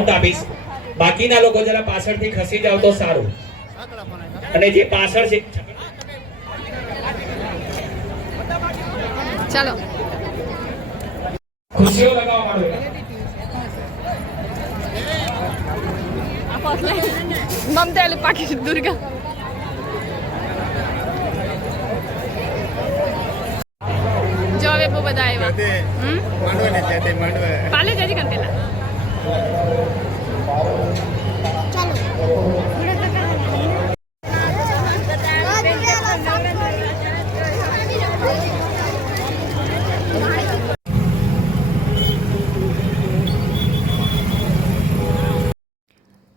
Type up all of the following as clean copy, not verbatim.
Count આપીશ. બાકીના લોકો જરા પાછળથી ખસી જાવ તો સારું. અને જે પાછળ છે ચાલો ખુશીઓ લગાવવા માંડો. મમતા પાકી દુર્ગા જો હવે બહુ બધા આવ્યા. પાલે જજી કંટેલા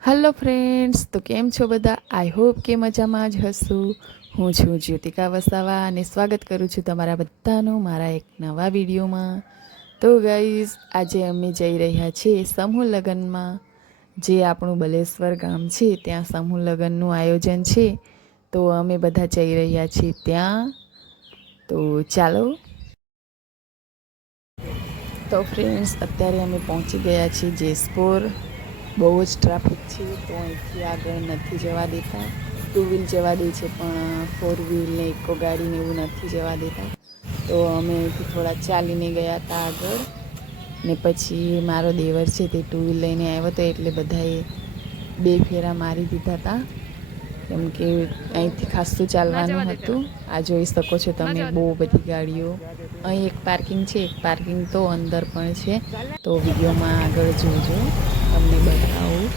હેલો ફ્રેન્ડ્સ, તો કેમ છો બધા? આઈ હોપ કે મજામાં જ હશું. હું છું જ્યોતિકા વસાવા અને સ્વાગત કરું છું તમારા બધાનું મારા એક નવા વિડીયોમાં. તો ગાઈઝ, આજે અમે જઈ રહ્યા છીએ સમૂહ લગ્નમાં, જે આપણું બલેશ્વર ગામ છે ત્યાં સમૂહ લગ્નનું આયોજન છે. તો અમે બધા જઈ રહ્યા છીએ ત્યાં. તો ચાલો. તો ફ્રેન્ડ્સ, અત્યારે અમે પહોંચી ગયા છીએ જેસપુર. બહુ જ ટ્રાફિક છે, તો અહીંથી આગળ નથી જવા દેતા. 2 વ્હીલ જવા દે છે પણ 4 વ્હીલ ને ઇકો ગાડીને એવું નથી જવા દેતા. તો અમે અહીંથી થોડા ચાલીને ગયા હતા આગળ, ને પછી મારો દેવર છે તે 2 વ્હીલ લઈને આવ્યો હતો, એટલે બધાએ 2 ફેરા મારી દીધા હતા, કેમ કે અહીંથી ખાસું ચાલવાનું હતું. આ જોઈ શકો છો તમે, બહુ બધી ગાડીઓ. અહીં એક પાર્કિંગ છે, એક પાર્કિંગ તો અંદર પણ છે. તો વિડીયોમાં આગળ જોજો, તમને બતાવું.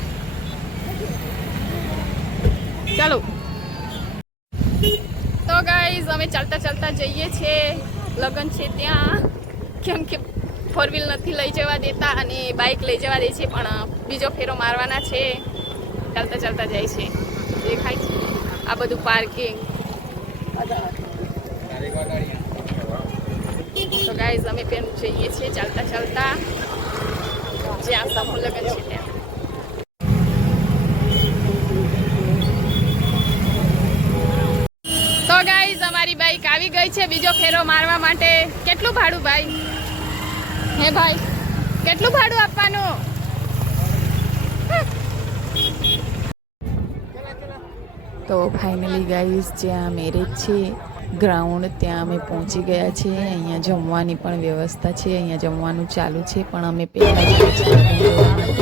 ચાલો. તો ગાઈઝ, અમે ચાલતા ચાલતા જઈએ છીએ લગ્ન છે ત્યાં, કેમ કે 4 વ્હીલ નથી લઈ જવા દેતા અને બાઇક લઈ જવા દે છે, પણ બીજો ફેરો મારવાના છે. ચાલતા ચાલતા જાય છે, દેખાય છે આ બધું પાર્કિંગ. તો ગાઈઝ, અમે પણ જઈએ છીએ ચાલતા ચાલતા જ્યાં સમૂહ લગ્ન છે ત્યાં. તો ગાઈઝ, અમારી બાઈક આવી ગઈ છે બીજો ફેરો મારવા માટે. કેટલું ભાડું ભાઈ? હે ભાઈ, કેટલું ભાડું આપવાનું? તો ફાઇનલી ગાઈઝ, જ્યાં મેરેજ છે ગ્રાઉન્ડ, ત્યાં અમે પહોંચી ગયા છીએ. અહીંયા જમવાની પણ વ્યવસ્થા છે, અહીંયા જમવાનું ચાલુ છે, પણ અમે પહેલાં જઈએ છીએ લગ્ન જોવા માટે.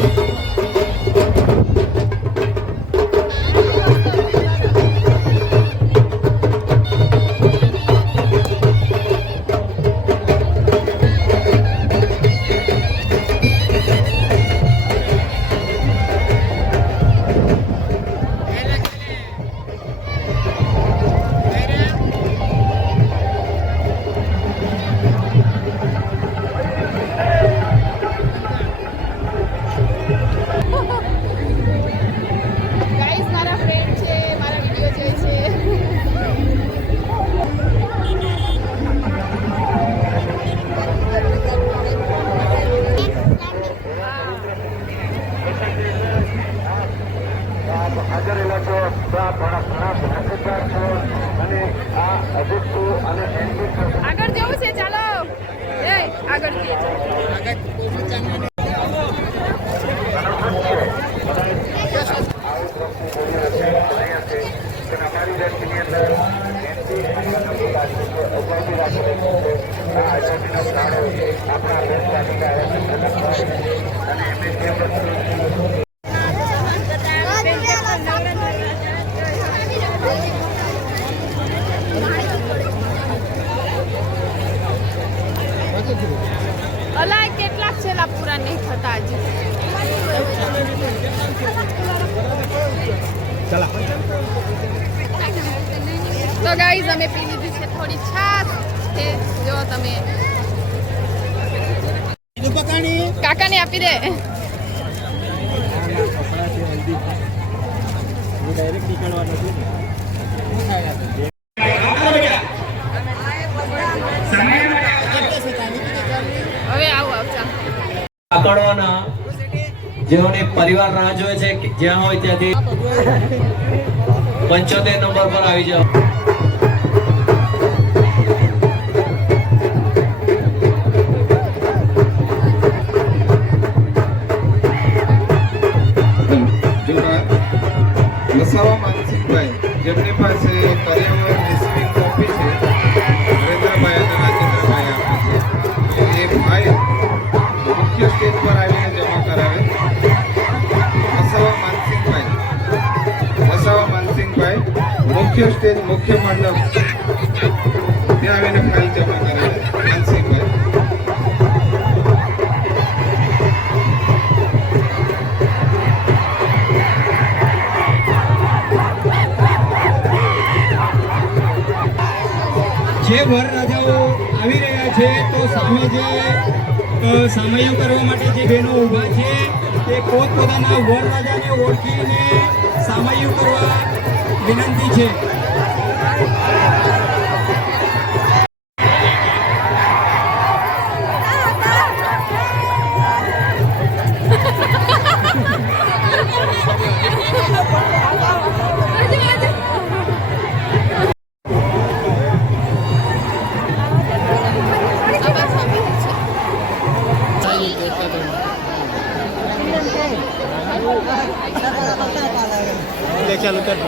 આગળ જવું છે, ચાલો. આગળ જઈએ. અલા કેટલાક છેલ્લા પૂરા નહીં થતા હજી. તો ગાઈઝ, અમે પી લીધી છે થોડી છાશ. જો તમે કાકાને આપી દે. હવે આકડવાના જેઓને પરિવાર રાહ જોવે છે, જ્યાં હોય ત્યાંથી 75 નંબર પર આવી જાઓ. જેમની પાસે પર્યાવરણ રિસીવિંગ કોપી છે નરેન્દ્રભાઈ અને રાજેન્દ્રભાઈ આપે છે એ ફાઇલ મુખ્ય સ્ટેજ પર આવીને જમા કરાવે. વસાવા માનસિંહભાઈ મુખ્ય સ્ટેજ મુખ્ય મંડપ ત્યાં આવીને ફાઇલ જમા કરાવે. માનસિંહભાઈ જે વરરાજાઓ આવી રહ્યા છે તો સામે જે સામૈયું કરવા માટે જે બહેનો ઊભા છે તે પોતપોતાના વરરાજાને ઓળખીને સામૈયું કરવા વિનંતી છે. ચાલુ કર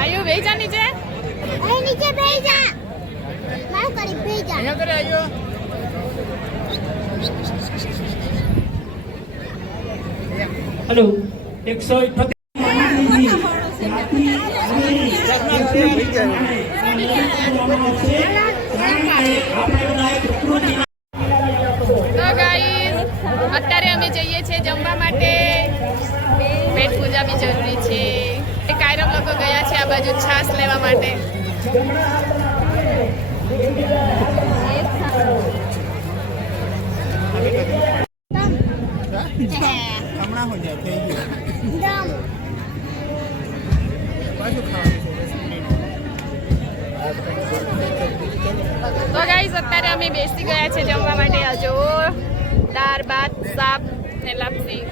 આયુ ભેજા નીચે અહીં નીચે ભેજા મારું કરી ભેજા અહીંયા કરે આયુ હેલો 178 તો ગાઈસ અત્યારે અમે જઈએ છીએ જમવા માટે. પેટ પૂજા બી જરૂરી છે. એ કાયરમ લોકો ગયા છે આ બાજુ છાશ લેવા માટે. હમણાં હો જાય થઈ ગયું તો ગાઈસ અત્યારે અમે બેસી ગયા છે જમવા માટે. આ જો દાળ ભાત શાક ને લાપસી.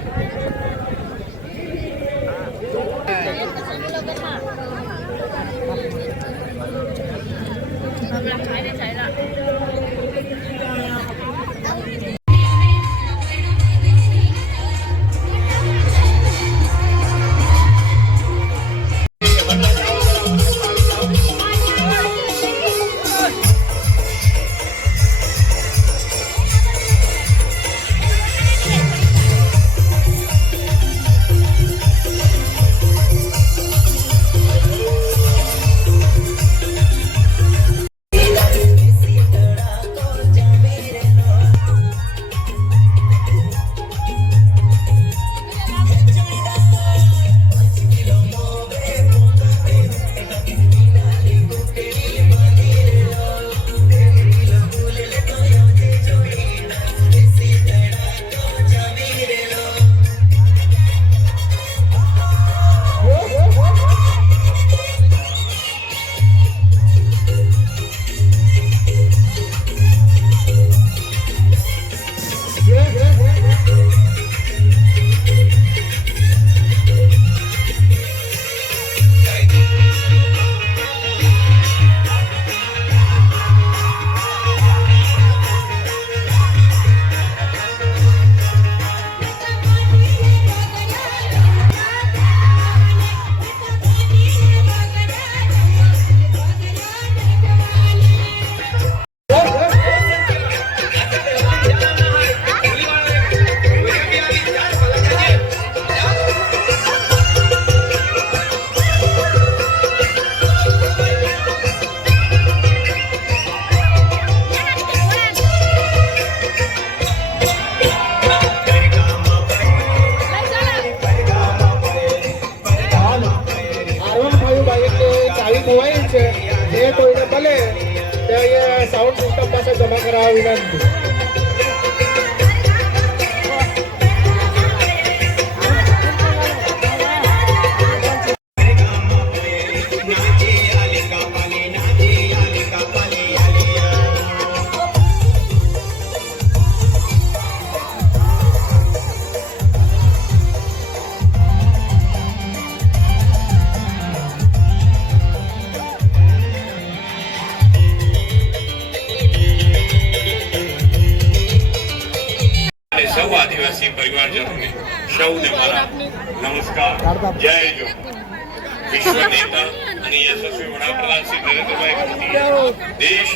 સાઉન્ડ સિસ્ટમ પાસે જમા કરાવવા વિનંતી. જરૂરી. સૌને મારા નમસ્કાર. જય જો. વિશ્વ નેતા અને યશસ્વી વડાપ્રધાન શ્રી નરેન્દ્રભાઈ મોદીએ દેશ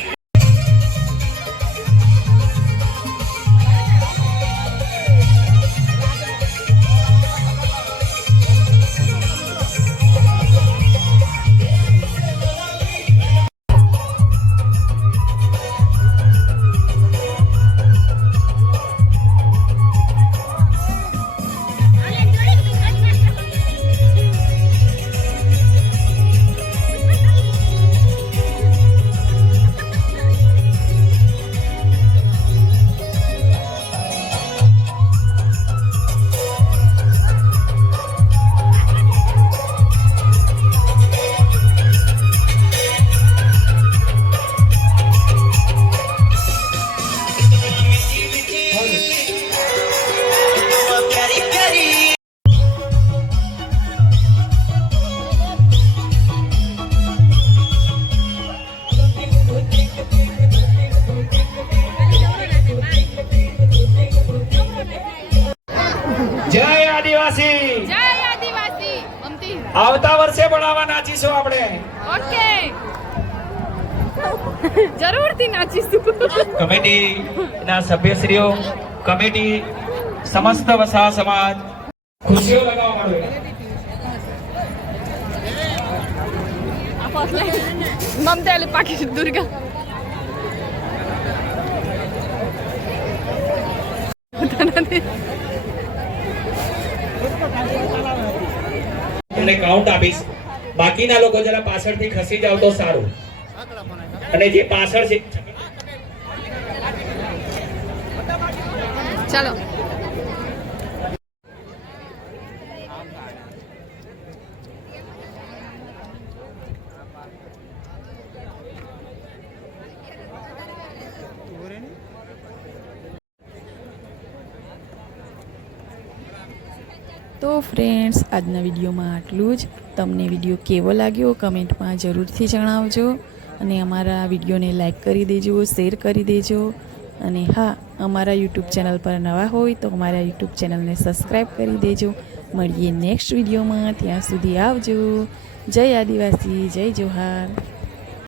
જય આદિવાસી. જય આદિવાસી. મમતી. આવતા વર્ષે પણ આવા નાચીશું આપણે. ઓકે. જરૂરથી નાચીશું. કમિટીના સભ્યશ્રીઓ, કમિટી, સમસ્ત વસા સમાજ ખુશીઓ લગાવવા માંડ્યો. મમતા એટલે પાકી દુર્ગા. તમને કાઉન્ટ આપીશ. બાકીના લોકો જરા પાછળથી ખસી જાવ તો સારું. અને જે પાછળ છે ચાલો. તો ફ્રેન્ડ્સ, આજના વિડીયોમાં આટલું જ. તમને વિડીયો કેવો લાગ્યો કમેન્ટમાં જરૂરથી જણાવજો. અને અમારા વિડીયોને લાઈક કરી દેજો, શેર કરી દેજો. અને હા, અમારા યુટ્યુબ ચેનલ પર નવા હોય તો અમારા યુટ્યુબ ચેનલને સબસ્ક્રાઈબ કરી દેજો. મળીએ નેક્સ્ટ વિડીયોમાં. ત્યાં સુધી આવજો. જય આદિવાસી, જય જોહાર.